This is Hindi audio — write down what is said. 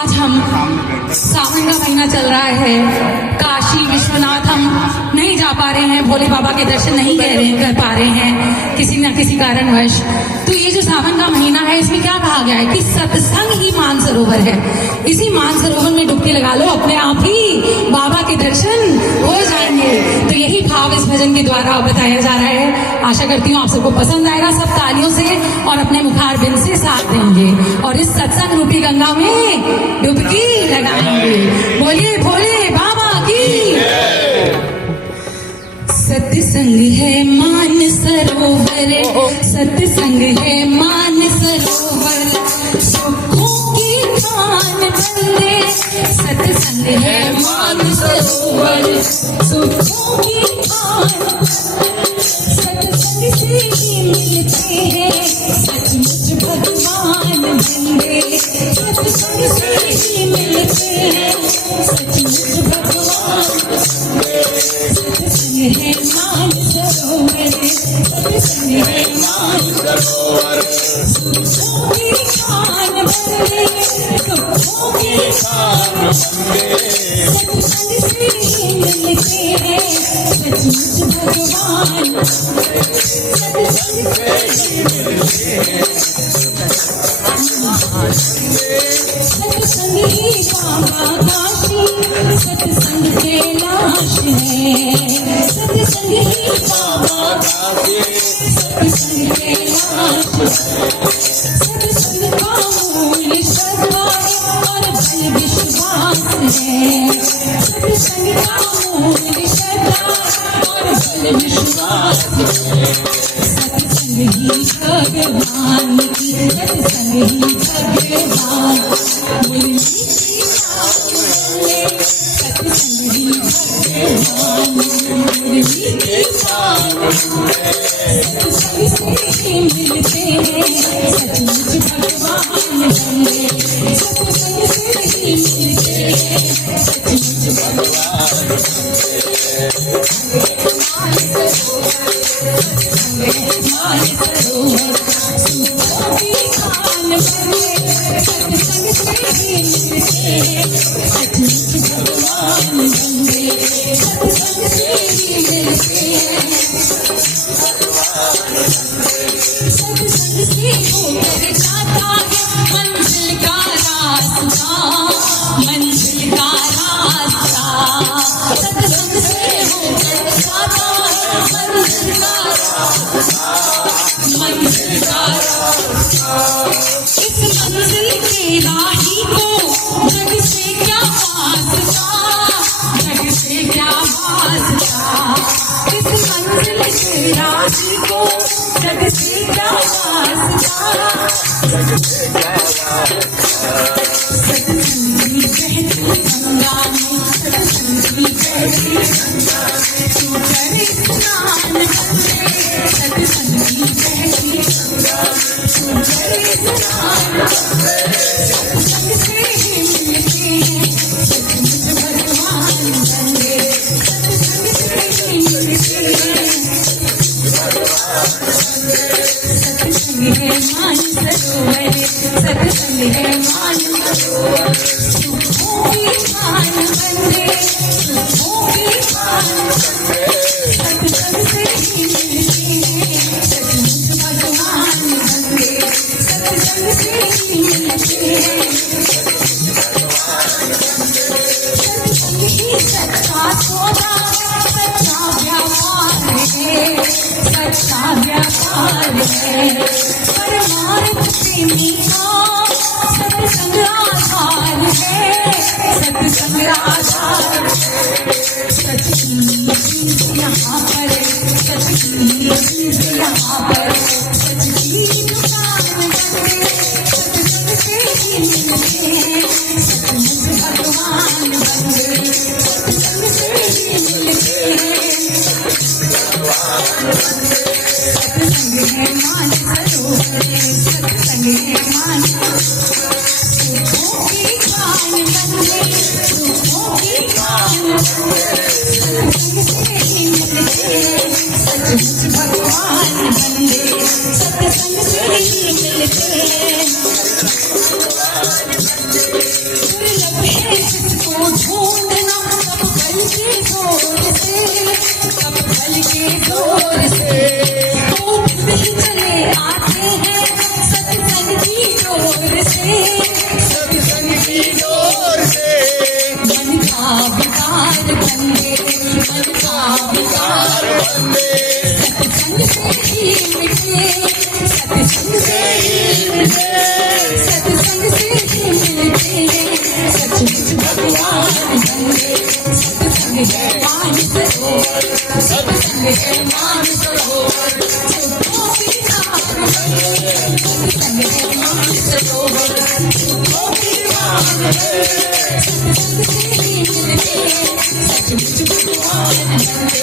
आज हम सावन का महीना चल रहा है, काशी विश्वनाथ हम नहीं जा पा रहे हैं, भोले बाबा के दर्शन नहीं कर पा रहे हैं किसी न किसी कारणवश। तो ये जो सावन का महीना है, इसमें क्या कहा गया है कि सत्संग ही मानसरोवर है। इसी मानसरोवर में डुबकी लगा लो, अपने आप ही बाबा के दर्शन हो जाएंगे। तो यही भाव इस भजन के द्वारा बताया जा रहा है। आशा करती हूँ आप सबको पसंद आएगा। सब तालियों से और अपने मुखारबिंद से साथ देंगे और इस सत्संग रूपी गंगा में डुबकी लगाएंगे। बोलिए भोले बाबा की। सत्संग है मान सरोवर, सत्संग है मान सरोवर, सुखों की खान बंदे। सत्संग है मान सरोवर, सुखों की खान। सत्संग से ही मिलते हैं सचमुच भगवान बंदे। सत्संग से ही मिलते हैं सचमुच भगवान। सत्संग है मान सरोवर, सत्संग है मान सरोवर, सुखों की खान बंदे, सुखों की खान बंदे। सत्संग से ही मिलते हैं सचमुच भगवान। सत्संग से ही मिलते हैं सत्संग ही बाबा काशी, सत्संग कैलाश है। सत्संग ही बाबा काशी, सत्संग कैलाश। सत्संग का मूल श्रद्धा और बल विश्वास है। सत्संग का मूल श्रद्धा और बल विश्वास है। सत्संग ही भगवान की, सत्संग ही भगवान। मुरली की तान, सत्संग ही भगवान। मुरली की तान, सत्संग से ही मिलते हैं सचमुच भगवान बंदे। सत्संग से ही मिलते हैं सचमुच भगवान। मान सरोवर, सुखों की खान बंदे। सत्संग से ही मिलते हैं सचमुच भगवान बंदे। सत्संग से ही मिलते हैं सत्संग से होकर जाता है मंजिल का रास्ता, मंजिल का रास्ता। सत्संग से होकर जाता है मंजिल का रास्ता, मंजिल का रास्ता। इस मंजिल के राही को जग से क्या वास्ता, जग से क्या वास्ता। इस मंजिल के राही को जग से क्या वास्ता, जग से क्या वास्ता। सत्संग की बहती गंगा में, सत्संग की बहती गंगा में तू करे स्नान बंदे। सत्संग की बहती गंगा में तू करे स्नान बंदे। सत्संग से ही मिलते हैं सचमुच भगवान बंदे। सत्संग से ही मिलते हैं भगवान बंदे। सत्संग है मान सरोवर, सत्संग है मान सरोवर, सुखों की खान बंदे, सुखों की खान बंदे। सत्संग से ही मिलते हैं सचमुच भगवान बंदे। सत्संग से ही मिलते हैं भगवान बंदे। सत्संग ही सच्चा सौदा, सच्चा व्यापार है, सच्चा व्यापार है। परमार्थ से मीठा सत्संग आधार है, सत्संग आधार है। सच की चीज यहाँ पर, सच की चीज यहाँ पर, सच की दुकान बंदे। सत्संग से ही मिलते हैं सचमुच भगवान बंदे। सत्संग से ही मिलते हैं भगवान बंदे। सत्संग है मान सरोवर, सत्संग है मान सरोवर, सुखों की खान बंदे, सुखों की खान बंदे। सत्संग से ही मिलते हैं सचमुच भगवान बंदे। सत्संग से ही मिलते हैं दुर्लभ है जिसको ढूंढना, तब बल के जोर से, तब बल के जोर से तो खुद ही चले आते हैं सत्संग की डोर से, सत्संग की डोर से मन का विकार बंदे, मन का विकार बंदे सत्संग से ही मिटे, सत्संग से ही मिटे, सत्संग से ही मिलते हैं सचमुच भगवान बंदे। सत्संग है मान सरोवर, सत्संग है मान सरोवर, झूठों की मान बंदे, सत्संग है मान सरोवर, झूठों की मान बंदे, सत्संग से ही मिलते हैं सचमुच भगवान बंदे।